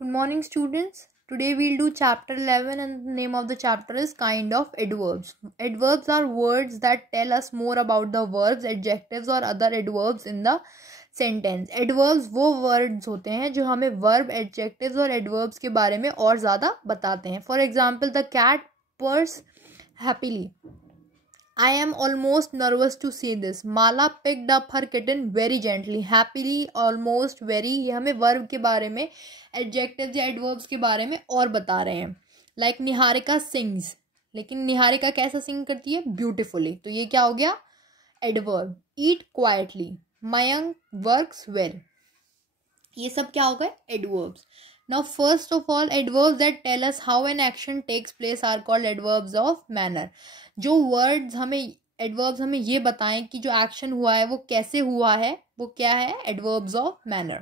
Good morning, students. Today we'll do chapter 11 and the name of the chapter is kind of adverbs. Adverbs are words that tell us more about the verbs, adjectives or other adverbs in the sentence. Adverbs वो words होते हैं जो हमें verb, adjectives और adverbs के बारे में और ज़्यादा बताते हैं. For example, the cat purrs happily. I am almost nervous to see this. Mala picked up her kitten very gently. Happily, almost, very ये हमें verb के बारे में, adjectives या adverbs के बारे में और बता रहे हैं. Like Niharika sings. लेकिन निहारिका कैसा sing करती है? Beautifully. तो ये क्या हो गया? Adverb. Eat quietly. Mayank works well. ये सब क्या हो गए? Adverbs. Now first of all, adverbs that tell us how an action takes place are called adverbs of manner. जो words हमें adverbs हमें ये बताएं कि जो action हुआ है वो कैसे हुआ है, वो क्या है? Adverbs of manner.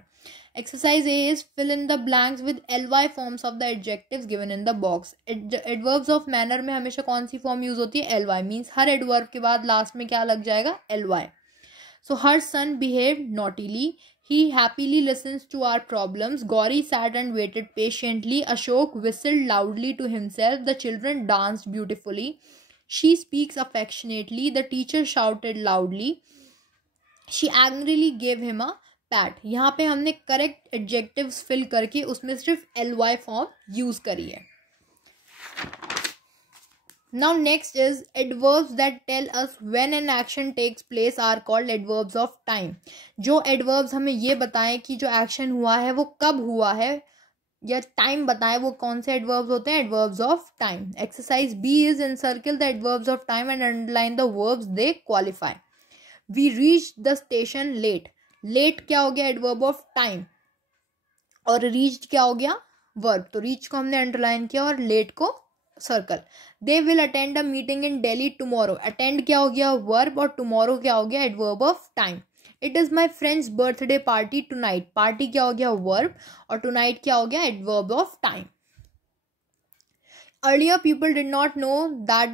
Exercise A is fill in the blanks with ly forms of the adjectives given in the box. Adverbs of manner में हमेशा कौन सी form use होती है? ly. Means हर adverb के बाद last में क्या लग जाएगा? ly. So her son behaved naughtily. He happily listens to our problems. Gauri sat and waited patiently. Ashok whistled loudly to himself. The children danced beautifully. She speaks affectionately. The teacher shouted loudly. She angrily gave him a pat. यहाँ पे हमने correct adjectives fill करके उसमें सिर्फ ly form use करी है. Now next is adverbs that tell us when an action takes place are called adverbs of time. जो adverbs हमें ये बताएं कि जो action हुआ है वो कब हुआ है या time बताएं वो कौन से adverbs होते हैं? Adverbs of time. Exercise B is encircle the adverbs of time and underline the verbs they qualify. We reached the station late. Late क्या हो गया? Adverb of time. और reached क्या हो गया? Verb. तो reach को हमने underline किया और late को circle. They will attend a meeting in daily tomorrow. Attend क्या हो गया? वर्ब. और टुमारो क्या हो गया? Adverb of time. It is my friends birthday party tonight. Party क्या हो गया? वर्ब. और टुनाइट क्या हो गया? Adverb of time. Earlier people did not know that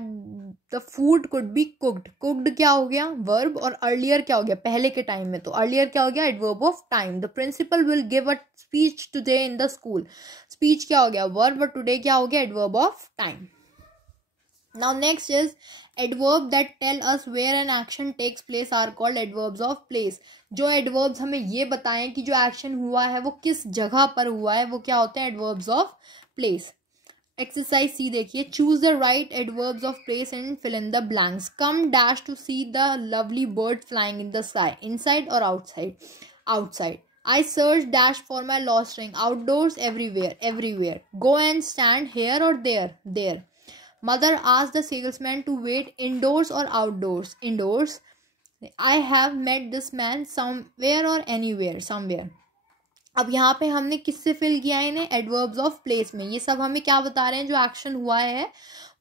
the food could be cooked. Cooked क्या हो गया? वर्ब. और अर्लियर क्या हो गया? पहले के टाइम में. तो अर्लियर क्या हो गया? Adverb of time. The principal will give a speech today in the school. Speech क्या हो गया? वर्ब. और टुडे क्या हो गया? Adverb of time. Now next is adverb that tell us where an action takes place are called adverbs of place. जो adverbs हमें ये बताएं कि जो action हुआ है वो किस जगह पर हुआ है वो क्या होते हैं? adverbs of place. Exercise C देखिए. Choose the right adverbs of place and fill in the blanks. Come dash to see the lovely bird flying in the sky. Inside or outside? Outside. I search dash for my lost ring. Outdoors, everywhere. Everywhere. Go and stand here or there. There. Mother asked the salesman to wait indoors or outdoors. Indoors. I have met this man somewhere or anywhere. Somewhere. अब यहाँ पे हमने किससे fill किया है इन्हें? Adverbs of place में. ये सब हमें क्या बता रहे हैं? जो एक्शन हुआ है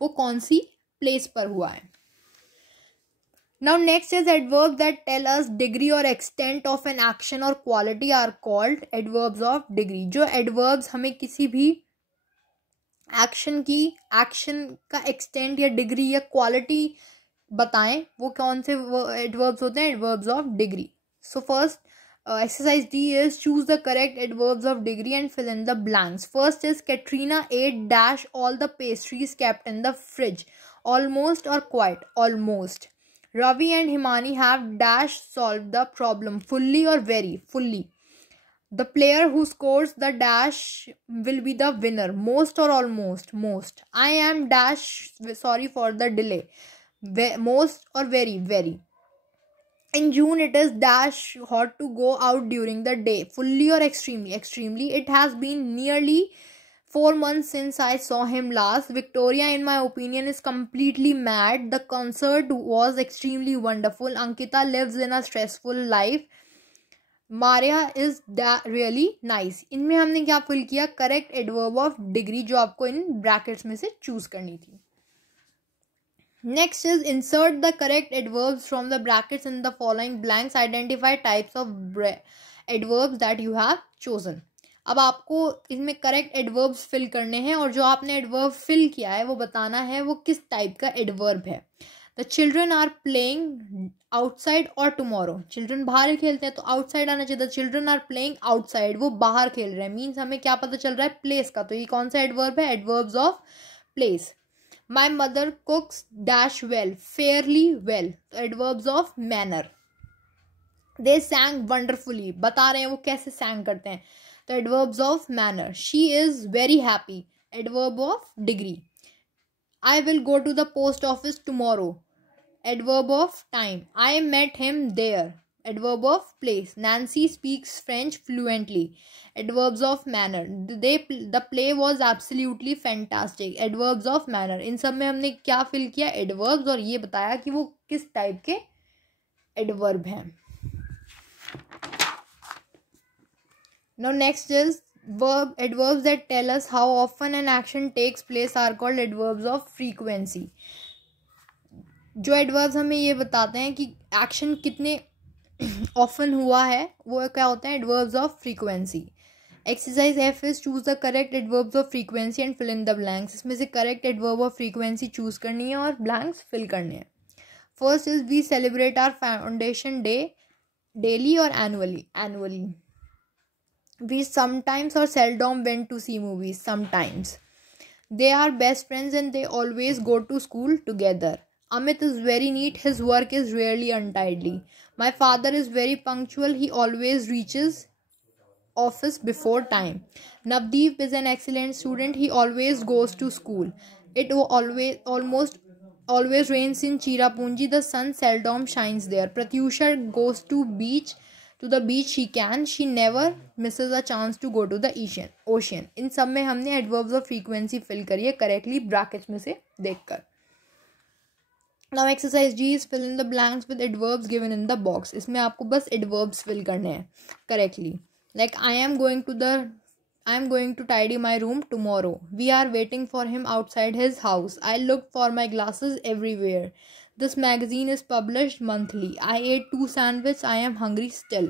वो कौन सी प्लेस पर हुआ है. Now next is adverbs that tell us degree or extent of an action or quality are called adverbs of degree. जो adverbs हमें किसी भी एक्शन का एक्सटेंट या डिग्री या क्वालिटी बताएं वो कौन से एडवर्ब्स होते हैं? Adverbs of degree. So first exercise D is choose the correct adverbs of degree and fill in the blanks. First is Katrina ate dash all the pastries kept in the fridge. Almost or quite? Almost. Ravi and Himani have dash solved the problem. Fully or very? Fully. The player who scores the dash will be the winner. Most or almost? Most. I am dash sorry for the delay. Most or very? Very. In June it is dash hot to go out during the day. Fully or extremely? Extremely. It has been nearly 4 months since I saw him last. Victoria, in my opinion, is completely mad. The concert was extremely wonderful. Ankita lives in a stressful life. Maria is really nice. इनमें हमने क्या fill किया? Correct adverb of degree जो आपको in brackets में से choose करनी थी. Next is insert the correct adverbs from the brackets in the following blanks. Identify types of adverbs that you have chosen. अब आपको इसमें करेक्ट एडवर्ब्स फिल करने हैं और जो आपने एडवर्ब फिल किया है वो बताना है वो किस टाइप का एडवर्ब है. The children are playing outside और टुमारो, चिल्ड्रन बाहर खेलते हैं तो आउटसाइड आना चाहिए, the children are playing outside, वो बाहर खेल रहे हैं, मीन्स हमें क्या पता चल रहा है, प्लेस का, तो ये कौन सा एडवर्ब है, adverbs of place. My mother cooks dash well, fairly well, तो adverbs of manner. They sang wonderfully, बता रहे हैं वो कैसे सैंग करते हैं, तो adverbs of manner. She is very happy, adverb of degree. I will go to the post office tomorrow, adverb of time. I met him there, adverb of place. Nancy speaks French fluently, adverbs of manner. The play was absolutely fantastic, adverbs of manner. इन सब में हमने क्या fill किया, adverbs, और ये बताया कि वो किस टाइप के adverb हैं. Now next is adverbs that tell us how often an action takes place are called adverbs of frequency. जो adverbs हमें ये बताते हैं कि action कितने often हुआ है, वो क्या होते हैं, adverbs of frequency. Exercise F is choose the correct adverbs of frequency and fill in the blanks. इसमें से correct adverb of frequency choose करनी है और blanks fill करने हैं. First is we celebrate our foundation day daily or annually. We sometimes or seldom went to see movies, sometimes. They are best friends and they always go to school together. Amit is very neat, his work is rarely untidy. My father is very punctual, he always reaches office before time. Navdeep is an excellent student, he always goes to school. It almost always rains in Chirapunji, the sun seldom shines there. Pratyusha goes to the beach she never misses a chance to go to the ocean. इन सब में हमने adverbs of frequency fill करी है correctly brackets में से देखकर. Now exercise G is fill in the blanks with adverbs given in the box. इसमें आपको बस adverbs fill करने हैं correctly. Like I am going to tidy my room tomorrow. We are waiting for him outside his house. I looked for my glasses everywhere. This magazine is published monthly. I ate 2 sandwiches. I am hungry still.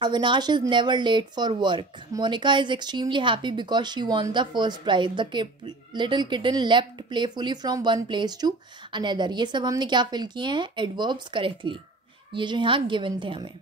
Avinash is never late for work. Monica is extremely happy because she won the first prize. The little kitten leapt playfully from one place to another. ये सब हमने क्या fill किए हैं, adverbs correctly. ये जो यहाँ given थे हमें.